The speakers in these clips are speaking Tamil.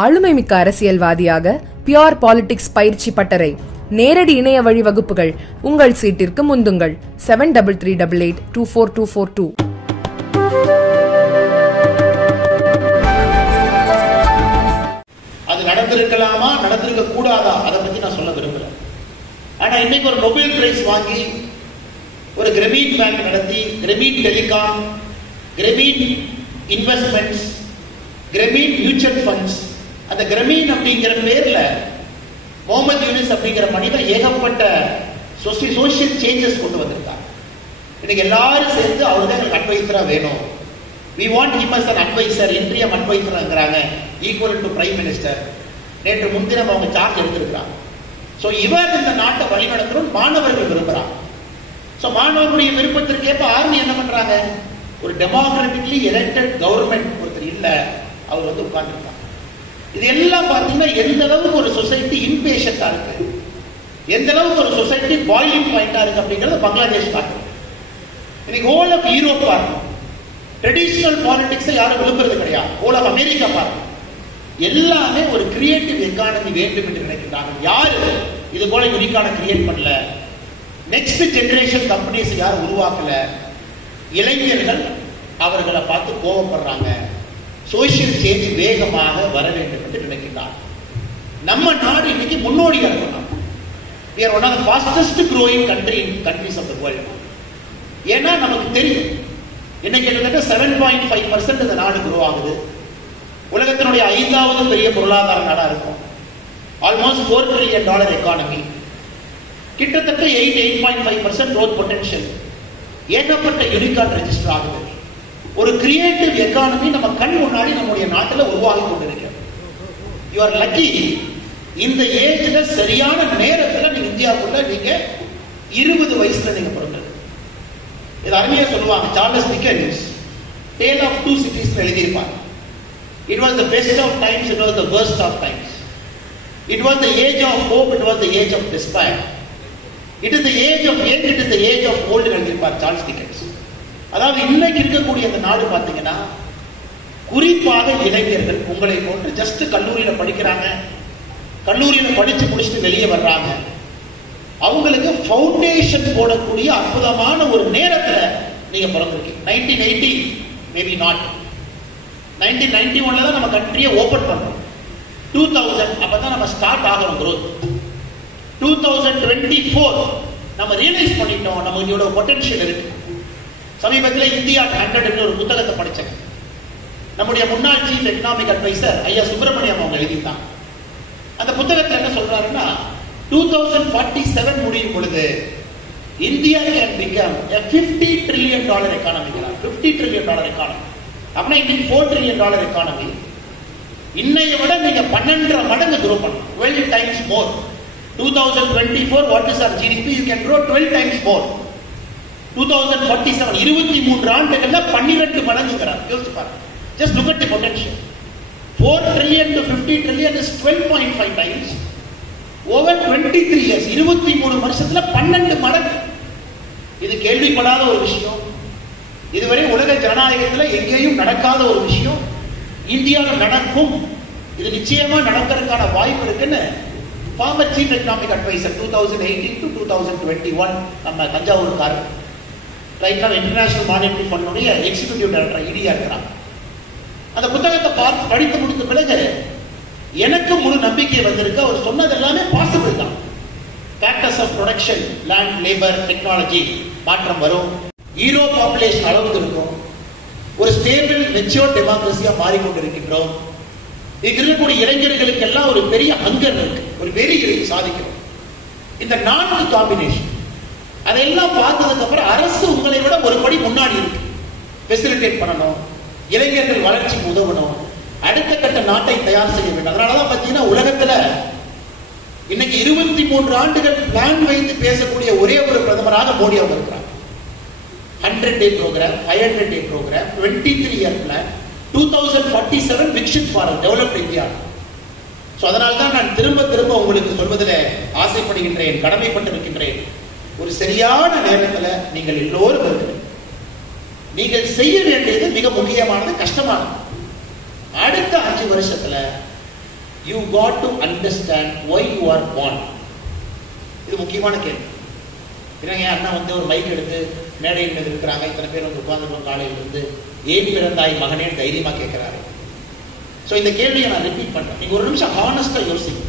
ஆளுமை மிக்க அரசியல்வாதியாக பியூர் பாலிடிக்ஸ் பயிற்சி பட்டறை, நேரடி இணைய வழி வகுப்புகள். உங்கள் சீட்டிற்கு முந்துங்கள். 7388824242. அது நடந்திருக்கலாமா, நடந்திருக்க கூடாதா, அதை பத்தி நான் சொல்ல விரும்புறேன். ஆனா இன்னைக்கு ஒரு நோபல் பிரைஸ் வாங்கி ஒரு கிராமீன் பேங்க் நடத்தி, Grameen telecom, Grameen investments, Grameen mutual funds, அந்த கிராமீன் அப்படிங்கிற பேர்ல முகமது யூனிஸ் அப்படிங்கிற மனிதன் ஏகப்பட்ட சோசியல் சேஞ்சஸ் கொண்டு வந்திருக்காங்க. இன்னைக்கு எல்லாரும் சேர்ந்து அவர் தான் எங்களுக்கு அட்வைசரா வேணும், we want him as an advisor, interim அட்வைசர்ங்கிறாங்க, ஈக்குவல் டு பிரைம் மினிஸ்டர். நேற்று முன்தினம் அவங்க சார்ஜ் எடுத்திருக்கிறாங்க. ஸோ இவர் இந்த நாட்டை வழிநடத்தணும் மாணவர்கள் விரும்புறாங்க. ஸோ மாணவர்களுடைய விருப்பத்திற்கேற்ப ஆர்மி என்ன பண்றாங்க, ஒரு டெமோக்ராட்டிக்லி எலெக்டட் கவர்மெண்ட் ஒருத்தர் இல்ல, அவர் வந்து உட்கார்ந்துருக்காங்க. இது எல்லாம் பார்த்தீங்கன்னா எந்த அளவுக்கு ஒரு சொசைட்டி இம்பேஷண்டா இருக்கு, எந்த அளவுக்கு ஒரு சொசைட்டி பாயிலிங் பாயிண்டா இருக்கு அப்படிங்கறது பங்களாதேஷ் காட்டுது. இன்னைக்கு ஹோல் ஆஃப் யூரோப் பார்க்கணும், ட்ரெடிஷனல் பாலிடிக்ஸை யாரும் விரும்புறது கிடையாது. ஹோல் ஆஃப் அமெரிக்கா பார்க்கணும், எல்லாமே ஒரு கிரியேட்டிவ் எக்கானமி வேண்டும் என்று நினைக்கிறாங்க. யாரு இது போல யூனிக்கான கிரியேட் பண்ணல, நெக்ஸ்ட் ஜெனரேஷன் கம்பெனிஸ் யாரும் உருவாக்கல. இளைஞர்கள் அவர்களை பார்த்து கோபப்படுறாங்க. சோசியல் சேஞ்ச் வேகமாக வர வேண்டும் என்று நினைக்கிறார். நம்ம நாடு இன்னைக்கு முன்னோடியா இருக்கணும். We are one of the fastest growing countries of the world. ஏன்னா நமக்கு தெரியும் இன்னைக்கு கிட்டத்தட்ட 7.5% இந்த நாடு குரோ ஆகுது. உலகத்தினுடைய 5வது பெரிய பொருளாதார நாடா இருக்கும். ஆல்மோஸ்ட் $4 trillion எக்கானமி, கிட்டத்தட்ட 8.5% growth potential, ஏகப்பட்ட யூனிகார்ன் ரெஜிஸ்டர் ஆகுது. ஒரு கிரியேட்டிவ் எக்கானமி நம்ம கண் முன்னாடி நம்முடைய நாட்டில் உருவாகி கொண்டிருக்கிறது. யூ ஆர் லக்கி, இந்த ஏஜ்ல சரியான நேரத்தில் நீங்க இந்தியாவுக்குள்ள நீங்க 20 வயசுல நீங்க பிறந்தது. இது அருமையா சொல்லுவாங்க, Charles Dickens Tale of Two Cities எழுதியிருப்பாங்க. It was the best of times, it was the worst of times. It was the age of hope, it was the age of despair. It is the age of young, it is the age of old எழுதியிருப்பார் சார்லஸ் டிக்கன்ஸ். அதாவது இன்னைக்கு இருக்கக்கூடிய அந்த நாடு பார்த்தீங்கன்னா குறிப்பாக இளைஞர்கள் உங்களை போன்று ஜஸ்ட் கல்லூரியில படிக்கிறாங்க, கல்லூரியில படிச்சு முடிச்சுட்டு வெளியே வர்றாங்க. அவங்களுக்கு ஃபவுண்டேஷன் போடக்கூடிய அற்புதமான ஒரு நேரத்துல நீங்க பிறந்திருக்கீங்க. 1980 மேபி நாட், 1991 தான் நம்ம கண்ட்ரியை ஓபன் பண்றோம். 2000 அப்பதான் நம்ம ஸ்டார்ட் ஆகிறோம் growth. 2024 நம்ம ரியலைஸ் பண்ணிட்டோம் நமக்கு இவ்வளவு பொட்டன்ஷியல் இருக்கு. சமீபத்தில் இந்தியா 100 ஒரு புத்தகத்தை படிச்சேன். நம்முடைய முன்னாள் சீஃப் எக்கனாமிக் அட்வைசர் ஐயா சுப்பிரமணியம் அவங்க எழுதிட்டாங்க. அந்த புத்தகத்தில் என்ன சொல்றாருன்னா 2047 முடியும் பொழுது India can become a $50 trillion economy. $50 trillion economy அப்படின்னா இன்னைக்கு $4 trillion எக்கானமி. இன்னைய விட நீங்க 12 மடங்கு grow பண்ணணும், 12 times more. 2024 what is our GDP? You can grow 12 times more. 2047 23 ஆண்டுகள்ல 12 மடங்குங்கிறார். யோசிச்சு பாருங்க. Just look at the potential. 4 trillion to 50 trillion is 12.5 times. Over 23 years, 23 வருஷத்துல 12 மடங்கு. இது கேள்விப்படாத ஒரு விஷயம். இதுவரை உலக ஜனநாயகத்துல எங்கேயும் நடக்காத ஒரு விஷயம் இந்தியாவில் நடக்கும். இது நிச்சயமா நடக்கிறதுக்கான வாய்ப்பு இருக்குன்னு former chief economic advisor 2018 to 2021 நம்ம தஞ்சாவூர்காரர், ரைட் நவ இன்டர்நேஷனல் மானிட்டரி ஃபண்டுடைய எக்ஸிகியூட்டிவ் டைரக்டர் இடியா இருக்கிறாங்க. அந்த புத்தகத்தை பார்த்து படித்து முடித்த பிறகு எனக்கு முழு நம்பிக்கை வந்திருக்கு. அவர் சொன்னது எல்லாமே பாசிபிள் தான். Factors of production, land, labour, technology மாற்றம் வரும், ஹீரோ பாப்புலேஷன் அளவுக்கு இருக்கும், ஒரு ஸ்டேபிள் மெச்சூர் டெமோக்ரஸியா மாறிக்கொண்டிருக்கின்றோம். இங்க இருக்கக்கூடிய இளைஞர்களுக்கு எல்லாம் ஒரு பெரிய ஹங்கர் இருக்கு, ஒரு வெறி இருக்கு சாதிக்கணும். இந்த 4 காம்பினேஷன் அதெல்லாம் பார்த்ததுக்கு அப்புறம் அரசு உங்களை விட ஒரு படி முன்னாடி இருக்கு. ஃபெசிலிட்டேட் பண்ணணும், இளைஞர்கள் வளர்ச்சிக்கு உதவணும், அடுத்த கட்ட நாட்டை தயார் செய்ய வேண்டும். அதனாலதான் பாத்தீங்கன்னா உலகத்துல இன்னைக்கு 23 ஆண்டுகள் பிளான் வைத்து பேசக்கூடிய ஒரே ஒரு பிரதமராக மோடி அவங்க இருக்கிறாங்க. 100 day program, 500 day program, 23 year plan, 2047 Vision for a Developed India. So அதனால்தான் நான் திரும்ப திரும்ப உங்களுக்கு சொல்வதில் ஆசைப்படுகின்றேன், கடமைப்பட்டிருக்கின்றேன். ஒரு சரியான நேரத்தில் நீங்கள் எல்லோரும் இருக்கிறீர்கள். நீங்கள் செய்ய வேண்டியது மிக முக்கியமானது, கஷ்டமானது. அடுத்த 5 வருஷத்துல you got to understand why you are born. இது முக்கியமான கேள்வி. ஏன்னா அண்ணா வந்து ஒரு மைக் எடுத்து மேடையில் மீது இருக்கிறாங்க, இத்தனை பேர் வந்து உட்கார்ந்துருக்கோம், காலையில் இருந்து ஏன் பிறந்தாய் மகனே தைரியமா கேட்கிறாரு. ஸோ இந்த கேள்வியை நான் ரிப்பீட் பண்றேன். நீங்க ஒரு நிமிஷம் ஹானஸ்டா யோசிங்க.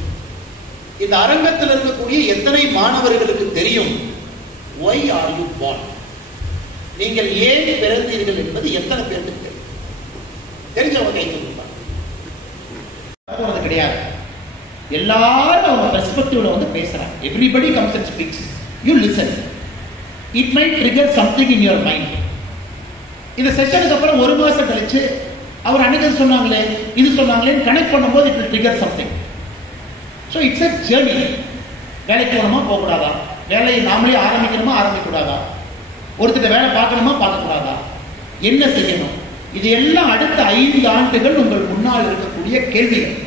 இந்த அரங்கத்தில் இருக்கக்கூடிய எத்தனை மாணவர்களுக்கு தெரியும் why are you born? நீங்கள் ஏன் பிறந்தீர்கள் என்பது எத்தனை பேருக்கு தெரியும்? தெரிஞ்சவங்க கை தூக்குவாங்க. போறது கிடையாது. எல்லாரும் அவங்க பெர்ஸ்பெக்டிவ்ல வந்து பேசுறாங்க. Everybody comes and speaks. You listen. It might trigger something in your mind. இந்த செஷனுக்கு அப்புறம் ஒரு மாசம் கழிச்சு அவர் அன்னைக்கு சொன்னாங்களே இது சொன்னாங்களே கனெக்ட் பண்ணும்போது it will trigger something. So it's a journey. வேலைக்கு போகணுமா போகக்கூடாதா, வேலையை நாமளே ஆரம்பிக்கணுமா ஆரம்பிக்கூடாதா, ஒருத்தர் வேலை பார்க்கணுமா பார்க்கக்கூடாதா, என்ன செய்யணும், இது எல்லாம் அடுத்த 5 ஆண்டுகள் உங்கள் முன்னால் இருக்கக்கூடிய கேள்விகள்.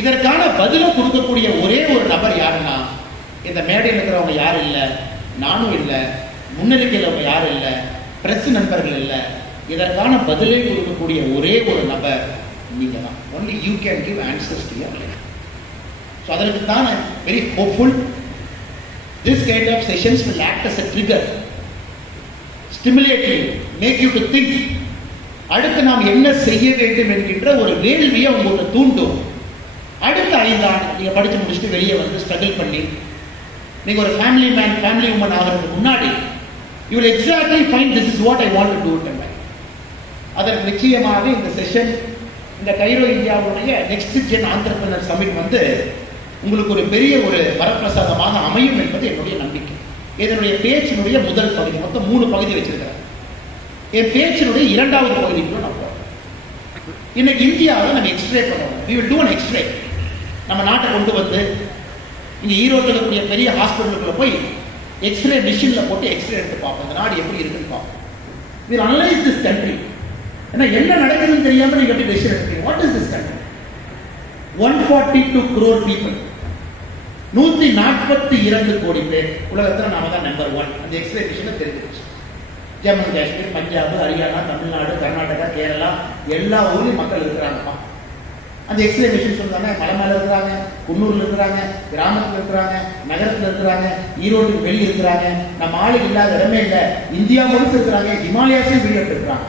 இதற்கான பதிலும் கொடுக்கக்கூடிய ஒரே ஒரு நபர் யாருன்னா இந்த மேடையில் இருக்கிறவங்க யாரும் இல்லை, நானும் இல்லை, முன்னறிக்கையில் யாரும் இல்லை, பிரஸ் நண்பர்கள் இல்லை. இதற்கான பதிலை கொடுக்கக்கூடிய ஒரே ஒரு நபர் நீங்க தான். only you can give answers to your life. So அதற்கு தான் I'm very hopeful. This kind of sessions will act as a trigger, stimulate you, make you to think. அடுத்து நாம் என்ன செய்ய வேண்டும் என்கின்ற ஒரு வேள்வியை உங்களுக்கு தூண்டும். அடுத்த 5 ஆண்டு நீங்க படிச்சு முடிச்சுட்டு வெளியே வந்து ஸ்ட்ரகிள் பண்ணி நீங்க ஒரு ஃபேமிலி மேன் ஃபேமிலி உமன் ஆகிறதுக்கு முன்னாடி you will exactly find this is what I want to do in my life. அதற்கு நிச்சயமாக இந்த செஷன், இந்த கைரோ இந்தியாவுடைய நெக்ஸ்ட் ஜென் ஆண்டர்பிரனர் சமிட் வந்து உங்களுக்கு ஒரு பெரிய ஒரு வரப்பிரசாதமாக அமையும் என்பது என்னுடைய நம்பிக்கை. இதனுடைய பேச்சினுடைய முதல் பகுதி, மொத்தம் 3 பகுதி வச்சிருக்கிறேன். என் பேச்சினுடைய 2வது பகுதிக்கு நான் போறேன். இன்னைக்கு இந்தியாவில் நம்ம எக்ஸ்ரே பண்ணுவோம். we will do an x-ray. நம்ம நாட்டை கொண்டு வந்து இங்க ஈரோட்டில் இருக்கக்கூடிய பெரிய ஹாஸ்பிட்டலுக்குள்ள போய் எக்ஸ்ரே மிஷின்ல போட்டு எக்ஸ்ரே எடுத்து பார்ப்போம், இந்த நாடு எப்படி இருக்குன்னு பார்ப்போம். we will analyze this country. ஏன்னா என்ன நடக்குதுன்னு தெரியாம நீங்க எப்படி டெசிஷன் எடுப்பீங்க? what is this country? 142 crore people, 142 கோடி பேர். உலகத்தில் நாம தான் நம்பர் 1. அந்த எக்ஸ்ரே மிஷினை தெரிஞ்சிருச்சு. ஜம்மு காஷ்மீர், பஞ்சாப், ஹரியானா, தமிழ்நாடு, கர்நாடகா, கேரளா எல்லா ஊர்லயும் மக்கள் இருக்கிறாங்கப்பா. அந்த எக்ஸ்ரே மிஷின் சொல்றாங்க மலை மேல இருக்கிறாங்க, குன்னூர்ல இருக்கிறாங்க, கிராமத்துல இருக்கிறாங்க, நகரத்துல இருக்கிறாங்க, ஈரோட்டுக்கு வெளியே இருக்கிறாங்க, நம்ம ஆளுக்கு இல்லாத இடமே இல்லை, இந்தியா முழுக்க இருக்கிறாங்க, ஹிமாலயாஸையும் வெளியே இருக்கிறாங்க,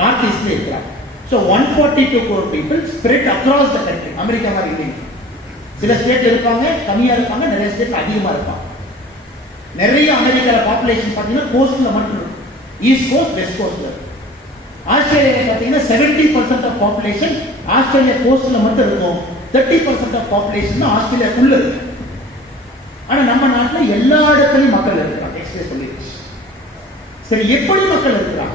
நார்த் ஈஸ்ட்ல இருக்கிறாங்க. So 142 crore people spread across the country. America மாதிரி இல்லைங்க. சில ஸ்டேட் இருப்பாங்க கம்மியா இருப்பாங்க, நிறைய ஸ்டேட் அதிகமா இருப்பாங்க. நிறைய அமெரிக்கால பாப்புலேஷன் பார்த்தீங்கன்னா கோஸ்ட்ல மட்டும் இருக்கும், ஈஸ்ட் கோஸ்ட் வெஸ்ட் கோஸ்ட்ல. ஆஸ்திரேலியால பார்த்தீங்கன்னா 70% ஆஃப் பாப்புலேஷன் ஆஸ்திரேலியா கோஸ்ட்ல மட்டும் இருக்கும், 30% ஆஃப் பாப்புலேஷன் ஆஸ்திரேலியாக்குள்ள இருக்கு. ஆனா நம்ம நாட்டில் எல்லா இடத்துலையும் மக்கள் இருக்கிறாங்க. எக்ஸ்பிரஸ் சொல்லிடுச்சு. சரி, எப்படி மக்கள் இருக்கிறாங்க?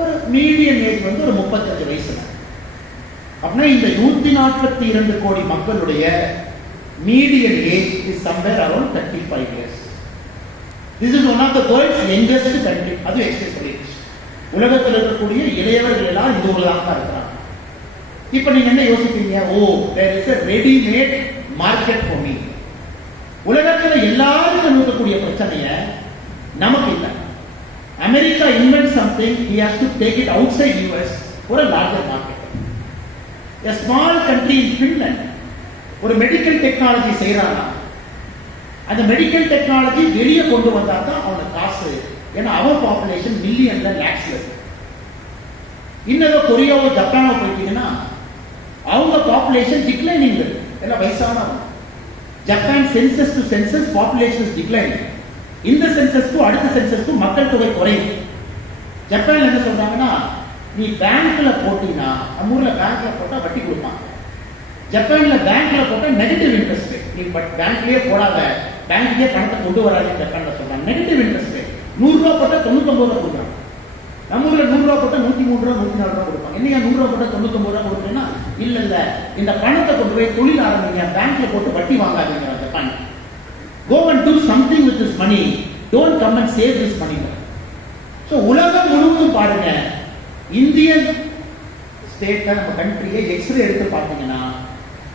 ஒரு மீடியம் ஏஜ் வந்து ஒரு 35 வயசுல. அப்படின்னா இந்த 142 கோடி மக்களுடைய medium age is somewhere around 35 years. This is one of the world's youngest country. அது எக்ஸ்பிரஸ் சொல்லிடுச்சு. உலகத்தில் இருக்கக்கூடிய இளையவர்கள் எல்லாம் இந்த ஊர்ல தான் இருக்கிறாங்க. இப்ப நீங்க என்ன யோசிப்பீங்க? ஓ, there is a ready made market for me. உலகத்துல எல்லாருக்கும் இருக்கக்கூடிய பிரச்சனைய நமக்கு இல்லை. America invent something, he has to take it outside US for a larger market. A small country in Finland ஒரு மெடிக்கல் டெக்னாலஜி செய்யறானா, அந்த மெடிக்கல் டெக்னாலஜி வெளியே கொண்டு வந்தா தான் அவனுக்கு காசு. ஏன்னா அவன் பாப்புலேஷன் மில்லியன்ல லேக்ஸ்ல இருக்கு. இன்னும் கொரியாவோ ஜப்பானோ போயிட்டீங்கன்னா அவங்க பாப்புலேஷன் டிக்ளைனிங் இருக்கு, எல்லாம் வயசானவங்க. Japan census to census population is declining. இந்த சென்சஸ்க்கும் அடுத்த சென்சஸ்க்கும் மக்கள் தொகை குறையுது. ஜப்பான்ல என்ன சொல்றாங்கன்னா, நீ பேங்க்ல போட்டீங்கன்னா, நம்ம ஊர்ல பேங்க்ல போட்டா வட்டி கொடுப்பாங்க, ஜப்பான்ல பேங்க்ல போட்டா நெகட்டிவ் இன்ட்ரெஸ்ட் ரேட். நீ பேங்க்லயே போடாத, பேங்க்லயே பணத்தை கொண்டு வராது ஜப்பான்ல சொல்றாங்க. Negative interest rate. 100 ரூபா போட்டா 99 ரூபா கொடுக்குறாங்க. நம்ம ஊர்ல 100 ரூபா போட்டா 103 ரூபா 104 ரூபா கொடுப்பாங்க. என்னையா 100 ரூபா போட்டா 99 ரூபா கொடுக்குறேன்னா, இல்ல இல்ல இந்த பணத்தை கொண்டு போய் தொழில் ஆரம்பிங்க, பேங்க்ல போட்டு வட்டி வாங்காதீங்க. Japan go and do something with this money, don't come and save this money. So உலகம் முழுவதும் பாருங்க, இந்தியன் ஸ்டேட் நம்ம கண்ட்ரியை எக்ஸ்ரே எடுத்து பார்த்தீங்கன்னா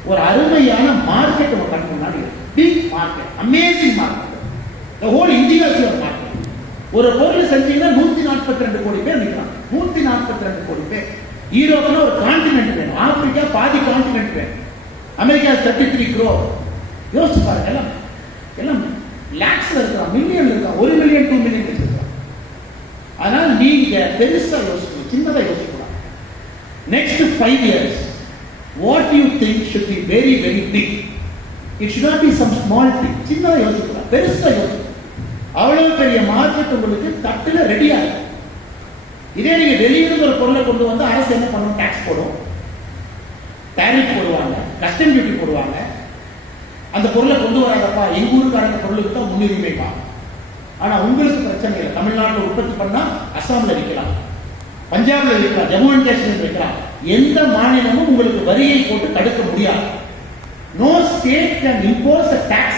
ஒரு அருமையான மார்க்கெட் நம்ம கண் முன்னாடி இருக்கு. Big market, amazing market. the whole India is your market. ஒரு பொருள் செஞ்சீங்கன்னா 142 கோடி பேர் நிற்கிறாங்க. 142 கோடி பேர். யூரோப்னா ஒரு கான்டினென்ட் வேணும், ஆப்பிரிக்கா பாதி கான்டினென்ட் வேணும், அமெரிக்கா 33 crore. யோசிச்சு பாருங்க, எல்லாம் எல்லாம் லேக்ஸ்ல இருக்கான், மில்லியன் இருக்கான், 1 மில்லியன் 2 மில்லியன் வச்சிருக்கான். அதனால நீங்க பெருசா யோசிக்கணும், சின்னதா யோசிக்கலாம். Next 5 years what you think should be very very big. It should not be some small thing. சின்னதா யோசிக்கலாம், பெருசா யோசிக்கலாம். அவ்வளவு பெரிய மார்க்கெட் உங்களுக்கு தட்டுல ரெடியா இருக்கு. இதே நீங்க வெளியிருந்து ஒரு பொருளை கொண்டு வந்து அரசு என்ன பண்ணும்? டாக்ஸ் போடும், டாரிஃப் போடுவாங்க, கஸ்டம் டியூட்டி போடுவாங்க. அந்த பொருளை கொண்டு வராதப்பா, எங்க ஊருக்கான பொருளுக்கு தான் முன்னுரிமை பாங்க. ஆனா உங்களுக்கு பிரச்சனை இல்லை. தமிழ்நாட்டில் உற்பத்தி பண்ணா அசாம்ல விற்கலாம், பஞ்சாப்ல விற்கலாம், ஜம்மு அண்ட் காஷ்மீர் விற்கலாம். எந்த மாநிலமும் உங்களுக்கு வரியை போட்டு தடுக்க முடியாது. No state can impose a tax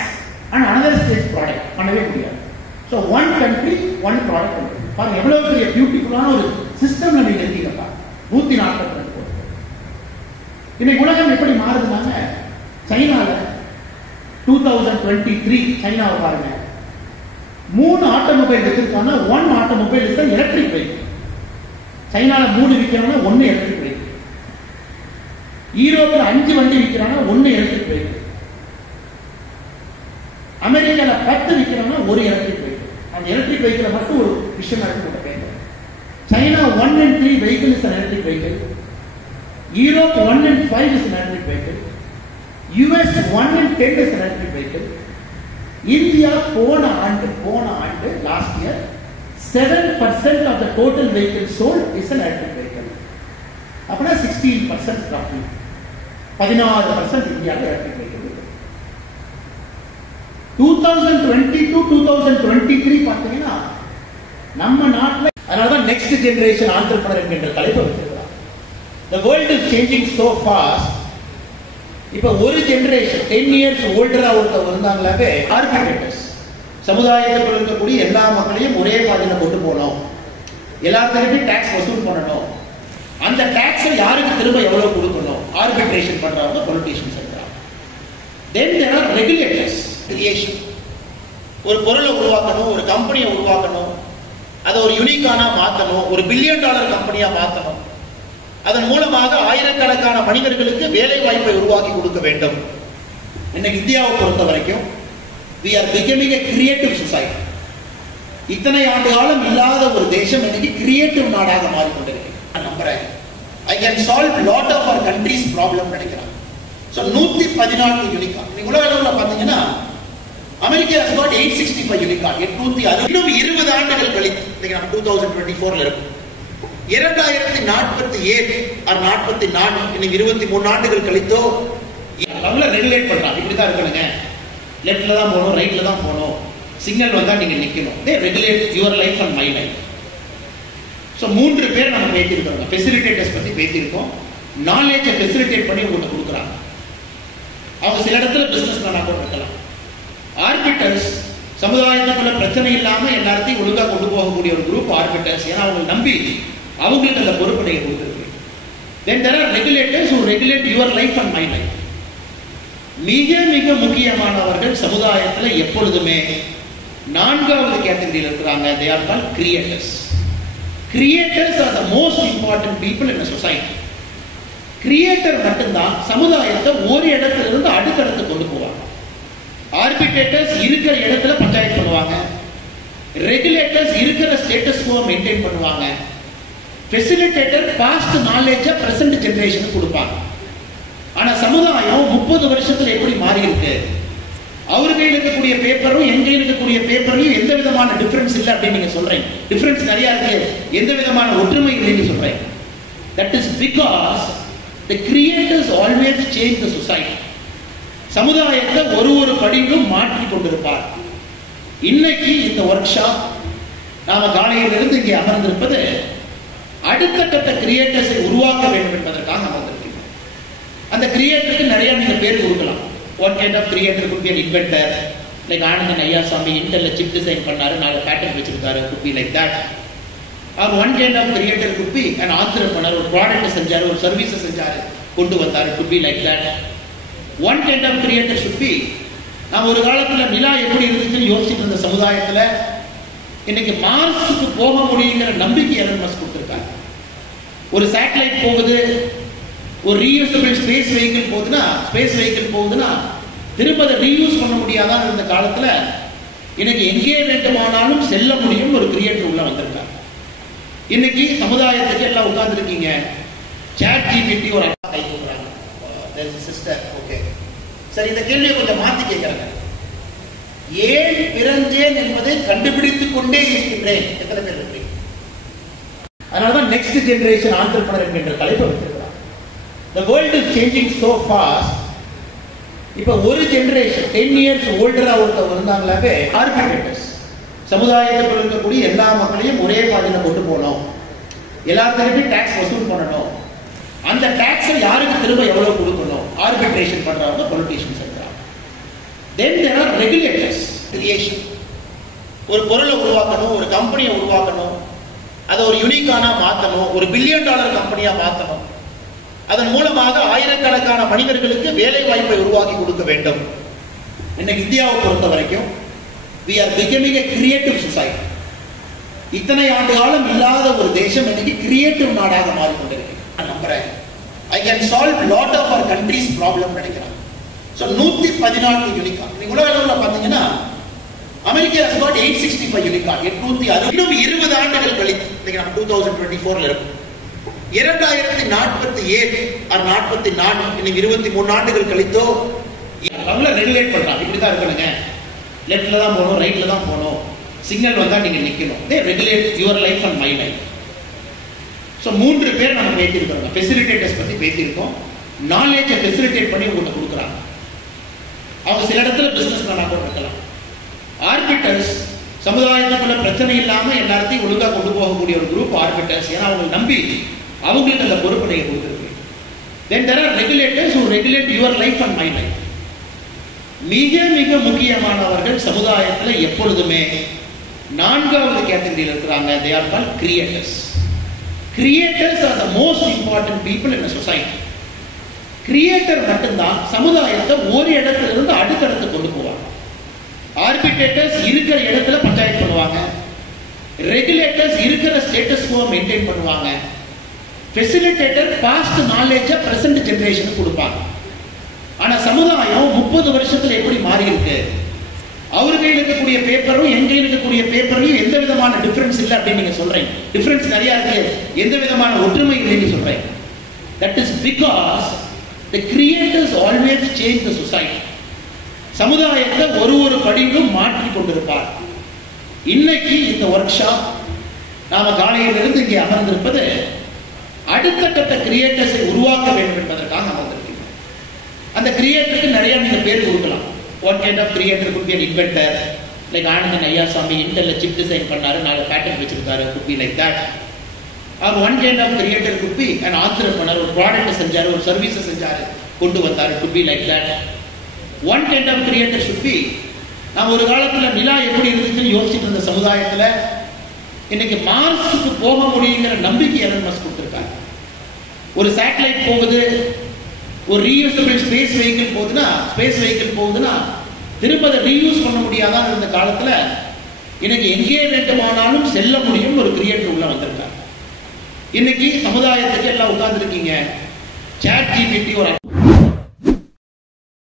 on another state's product. பண்ணவே முடியாது. So one country, one product. பாருங்க எவ்வளவு பெரிய பியூட்டிஃபுல்லான ஒரு சிஸ்டம்ல நீங்க இருக்கீங்கப்பா. 142 கோடி. இன்னைக்கு உலகம் எப்படி மாறுதுனாங்க, சைனால 2023 சைனாவை பாருங்க, 3 ஆட்டோமொபைல் வித்திருக்காங்க. 1 ஆட்டோமொபைல் இஸ் எலக்ட்ரிக் வெஹிக்கிள். சைனால 3 விற்கிறாங்கன்னா 1 எலக்ட்ரிக் வெஹிக்கிள். யூரோப்ல 5 வண்டி விற்கிறாங்கன்னா 1 எலக்ட்ரிக் வெஹிக்கிள். அமெரிக்கால 10 விற்கிறாங்கன்னா 1 எலக்ட்ரிக் வெஹிக்கிள். அந்த எலக்ட்ரிக் வெஹிக்கிளை மட்டும் ஒரு விஷயம் நடக்க பேசுறேன். China 1 and 3 vehicle is an electric vehicle. Europe 1 and 5 is an electric vehicle. US 1 and 10 is an electric vehicle. India போன ஆண்டு last year 7% of the total vehicles sold is an electric vehicle. அப்பனா 16% roughly. 16% இந்தியால electric vehicle. 2022 2023 பாத்தீங்கன்னா நம்ம நாட்டுல, அதனால தான் நெக்ஸ்ட் ஜெனரேஷன் ஆண்டர்பிரனர் என்கிற தலைப்பு வச்சிருக்காங்க. The world is changing so fast. இப்ப ஒரு ஜெனரேஷன் 10 years ஓல்டரா ஒருத்தர் இருந்தாங்களாவே ஆர்கிடெக்டர்ஸ், சமுதாயத்தில் இருக்கக்கூடிய எல்லா மக்களையும் ஒரே பாதையில கொண்டு போகணும், எல்லாத்துக்குமே டாக்ஸ் வசூல் பண்ணணும், அந்த டாக்ஸை யாருக்கு திரும்ப எவ்வளவு கொடுக்கணும், ஆர்பிட்ரேஷன் பண்றவங்க பொலிட்டிஷியன்ஸ் இருக்கிறாங்க. Then there are regulators. Creation, ஒரு பொருளை உருவாக்கணும், ஒரு கம்பெனியை உருவாக்கணும், அதை ஒரு யூனிக்கானா மாற்றணும், ஒரு $1 பில்லியன் கம்பெனியா மாற்றணும், அதன் மூலமாக ஆயிரக்கணக்கான மனிதர்களுக்கு வேலை வாய்ப்பை உருவாக்கி கொடுக்க வேண்டும். இன்னைக்கு இந்தியாவை பொறுத்த வரைக்கும் we are becoming a creative society. இத்தனை ஆண்டு காலம் இல்லாத ஒரு தேசம் இன்னைக்கு கிரியேட்டிவ் நாடாக மாறிக்கொண்டிருக்கு. நம்புறேன் I can solve lot of our country's problem நினைக்கிறேன். So 114 unicorn. நீங்க உலக அளவுல பாத்தீங்கன்னா அமெரிக்கா has got 865 யூனிகார்ன். 860. இன்னும் 20 ஆண்டுகள் கழித்து இன்னைக்கு நம்ம 2024ல இருக்கும். 2047 or 44 இன்னைக்கு 23 ஆண்டுகள் கழித்தோ நம்மள ரெகுலேட் பண்றாங்க. இப்படிதான் இருக்கணுங்க, லெஃப்ட்ல தான் போகணும், ரைட்ல தான் போகணும், சிக்னல் வந்தா நீங்க நிக்கணும். they regulate your life and my life. So 3 பேர் நம்ம பேசியிருக்கோம். ஃபெசிலிட்டேட்டர்ஸ் பத்தி பேசியிருக்கோம். நாலேஜை ஃபெசிலிட்டேட் பண்ணி உங்களுக்கு கொடுக்குறாங்க. அவங்க சில இடத்துல பிசினஸ் மேனா கூட இருக்கலாம். ஆர்பிட்டர்ஸ் சமுதாயத்துக்குள்ள பிரச்சனை இல்லாம எல்லாத்தையும் ஒழுங்கா கொண்டு போகக்கூடிய ஒரு குரூப் ஆர்பிட்டர்ஸ். ஏன்னா அவங்க நம்பி அவங்களுக்கு அந்த பொறுப்பை நீங்க கொடுத்துருக்கு. Then there are regulators who regulate your life and my life. மிக மிக முக்கியமானவர்கள் சமுதாயத்தில் எப்பொழுதுமே 4வது கேட்டகரியில் இருக்கிறாங்க. They are called creators. Creators are the most important people in a society. Creator மட்டும்தான் சமுதாயத்தை ஒரு இடத்துல இருந்து அடுத்த இடத்துக்கு கொண்டு போவாங்க. ஆர்பிட்ரேட்டர்ஸ் இருக்கிற இடத்துல பஞ்சாயத்து பண்ணுவாங்க, ரெகுலேட்டர்ஸ் இருக்கிற ஸ்டேட்டஸ் கோ மெயின்டைன் பண்ணுவாங்க, ஃபெசிலிட்டேட்டர் பாஸ்ட் நாலேஜை பிரசன்ட் ஜெனரேஷனுக்கு கொடுப்பாங்க. ஆனா சமுதாயம் 30 வருஷத்துல எப்படி மாறி இருக்கு, அவர் கையில் இருக்கக்கூடிய பேப்பரும் எங்க இருக்கக்கூடிய பேப்பரையும் எந்த விதமான டிஃபரன்ஸ் இல்லை அப்படின்னு நீங்க சொல்றீங்க. டிஃபரன்ஸ் நிறைய இருக்கு, எந்த விதமான ஒற்றுமை இல்லைன்னு சொல்றீங்க. That is because the creators always change the society. சமுதாயத்தை ஒரு படியிலும் மாற்றி கொண்டிருப்பார். இன்னைக்கு இந்த ஒர்க் ஷாப் நாம காலையிலிருந்து இங்கே அமர்ந்திருப்பது அடுத்த கட்ட கிரியேட்டர்ஸை உருவாக்க வேண்டும் என்பதற்காக அமர்ந்திருக்கிறோம். அந்த கிரியேட்டருக்கு நிறைய நீங்க பேர் கொடுக்கலாம். One kind of creator could be an inventor, like Anandan Ayyaswamy Intelல chip design பண்ணாரு, நாலு பேட்டர்ன் வச்சிருக்காரு, could be like that. Or one kind of creator could be an entrepreneur, ஒரு ப்ராடக்ட் செஞ்சாரு, ஒரு சர்வீஸ் செஞ்சாரு, கொண்டு வந்தாரு, could be like that. One kind of creator should be, நாம் ஒரு காலத்துல நிலா எப்படி இருந்துச்சுன்னு யோசிச்சுட்டு இருந்த சமுதாயத்துல இன்னைக்கு மார்ஸுக்கு போக முடியுங்கிற நம்பிக்கை எலன் மஸ்க் கொடுத்திருக்காரு. ஒரு சேட்டலைட் போகுது, ஒரு ரீயூசபிள் ஸ்பேஸ் வெஹிக்கிள் போகுதுன்னா திரும்ப அதை ரீயூஸ் பண்ண முடியாதான் இருந்த காலத்துல இன்னைக்கு எங்கே வேண்டுமானாலும் செல்ல முடியும் ஒரு கிரியேட்டர் உள்ள வந்திருக்காங்க. இன்னைக்கு சமுதாயத்துக்கு எல்லாம் உட்கார்ந்து இருக்கீங்க. ChatGPT ஒரு கை கொடுக்குறாங்க. சிஸ்டர் ஓகே சரி, இந்த கேள்வியை கொஞ்சம் மாத்தி கேட்கிறாங்க. ஏன் பிறந்தேன் என்பதை கண்டுபிடித்துக் கொண்டே இருக்கின்றேன். எத்தனை பேர் இருக்கு? அதனாலதான் நெக்ஸ்ட் ஜெனரேஷன் ஆண்டர்பிரனர் என்கின்ற தலைப்பு வச்சிருக்கிறாங்க. The world is changing so fast. இப்ப ஒரு ஜெனரேஷன் 10 years ஓல்டரா ஒருத்தவங்க இருந்தாங்களாவே ஆர்பிட்ரேட்டர்ஸ். சமுதாயத்தில் இருக்கக்கூடிய எல்லா மக்களையும் ஒரே பாதையில கொண்டு போகணும், எல்லாத்தையும் டாக்ஸ் வசூல் பண்ணணும், அந்த டாக்ஸை யாருக்கு திரும்ப எவ்வளவு கொடுக்கணும், ஆர்பிட்ரேஷன் பண்றவங்க பொலிட்டிஷியன்ஸ் இருக்கிறாங்க. Then there are regulators. Creation. ஒரு பொருளை உருவாக்கணும், ஒரு கம்பெனியை உருவாக்கணும், அதை ஒரு யூனிக்கானா மாற்றணும், ஒரு $1 பில்லியன் கம்பெனியா மாற்றணும், அதன் மூலமாக ஆயிரக்கணக்கான மனிதர்களுக்கு வேலை வாய்ப்பை உருவாக்கி கொடுக்க வேண்டும். இன்னைக்கு இந்தியாவை பொறுத்த வரைக்கும் we are becoming a creative society. இத்தனை ஆண்டு காலம் இல்லாத ஒரு தேசம் இன்னைக்கு கிரியேட்டிவ் நாடாக மாறிக்கொண்டிருக்கு. நான் நம்புறேன் I can solve lot of our country's problem நினைக்கிறேன். So 114 unicorn. நீங்க உலக அளவில் பார்த்தீங்கன்னா அமெரிக்கா has got 865 யூனிகார்ன். 860. இன்னும் 20 ஆண்டுகள் கழித்து இன்னைக்கு நம்ம 2024ல இருக்கும். 2047 or 44 இன்னைக்கு 23 ஆண்டுகள் கழித்தோ அவங்கள ரெகுலேட் பண்றாங்க. இப்படிதான் இருக்கணுங்க, லெஃப்ட்ல தான் போகணும், ரைட்ல தான் போகணும், சிக்னல் வந்தா நீங்க நிக்கணும். they regulate your life and my life. So 3 பேர் நம்ம பேசியிருக்கிறோம். ஃபெசிலிட்டேட்டர்ஸ் பத்தி பேசியிருக்கோம். நாலேஜை ஃபெசிலிட்டேட் பண்ணி உங்கள்கிட்ட கொடுக்குறாங்க. அவங்க சில இடத்துல பிசினஸ் மேனா கூட இருக்கலாம். ஆர்பிட்டர்ஸ் சமுதாயத்துக்குள்ள பிரச்சனை இல்லாம எல்லாத்தையும் ஒழுங்கா கொண்டு போகக்கூடிய ஒரு குரூப் ஆர்பிட்டர்ஸ். ஏன்னா அவங்க நம்பி அவங்களுக்கு அந்த பொறுப்பு நீங்க கொடுத்துருக்கீங்க. Then there are regulators who regulate your life and my life. மிக மிக முக்கியமானவர்கள் சமுதாயத்துல எப்பொழுதுமே 4வது கேட்டகரியில் இருக்கிறாங்க. They are called creators. Creators are the most important people in a society. Creator மட்டும்தான் சமுதாயத்தை ஒரு இடத்துல இருந்து அடுத்த இடத்துக்கு கொண்டு போவாங்க. ஆர்பிட்ரேட்டர்ஸ் இருக்கிற இடத்துல பஞ்சாயத்து பண்ணுவாங்க, ரெகுலேட்டர்ஸ் இருக்கிற ஸ்டேட்டஸ் கோ மெயின்டைன் பண்ணுவாங்க, ஃபெசிலிட்டேட்டர் பாஸ்ட் நாலேஜை பிரசன்ட் ஜெனரேஷனுக்கு கொடுப்பாங்க. ஆனா சமுதாயம் 30 வருஷத்துல எப்படி மாறி இருக்கு? அவர் கையில் இருக்கக்கூடிய பேப்பரும் என் கையில் இருக்கக்கூடிய பேப்பரையும் எந்த விதமான டிஃபரன்ஸ் இல்லை அப்படின்னு நீங்க சொல்றீங்க. டிஃபரன்ஸ் நிறைய இருக்கு, எந்த விதமான ஒற்றுமை இல்லைன்னு சொல்றேன். That is because the creators always change the society. சமுதாயத்தை ஒரு படியிலும் மாற்றி கொண்டிருப்பார். இன்னைக்கு இந்த ஒர்க் ஷாப் நாம காலையிலிருந்து இங்கே அமர்ந்திருப்பது அடுத்த கட்ட கிரியேட்டர்ஸை உருவாக்க வேண்டும் என்பதற்காக அமர்ந்திருக்கீங்க. அந்த கிரியேட்டருக்கு நிறைய நீங்க பேர் கொடுக்கலாம். One kind of creator could be an inventor, like Anandan Ayyaswamy Intel chip design பண்ணாரு, 4 பேட்டன்ட் வச்சிருக்காரு, could be like that. Or one kind of creator could be an entrepreneur, ஒரு ப்ராடக்ட் செஞ்சாரு, ஒரு சர்வீஸ் செஞ்சாரு, கொண்டு வந்தாரு, could be like that. One kind of creator should be, நான் ஒரு காலத்துல நிலா எப்படி இருந்துச்சுன்னு யோசிச்சுட்டு இருந்த சமுதாயத்துல இன்னைக்கு மார்ஸ்க்கு போக முடியுங்கிற நம்பிக்கை எலன் மஸ்க் கொடுத்திருக்காங்க. ஒரு சேட்டலைட் போகுது, ஒரு ரீயூசபிள் ஸ்பேஸ் வெஹிக்கிள் போகுதுன்னா திரும்ப அதை ரீயூஸ் பண்ண முடியாதான் இருந்த காலத்துல இன்னைக்கு எங்கே வேண்டுமானாலும் செல்ல முடியும் ஒரு கிரியேட்டர் உள்ள வந்திருக்காங்க. இன்னைக்கு சமுதாயத்துக்கு எல்லாம் உட்கார்ந்து இருக்கீங்க. ChatGPT ஒரு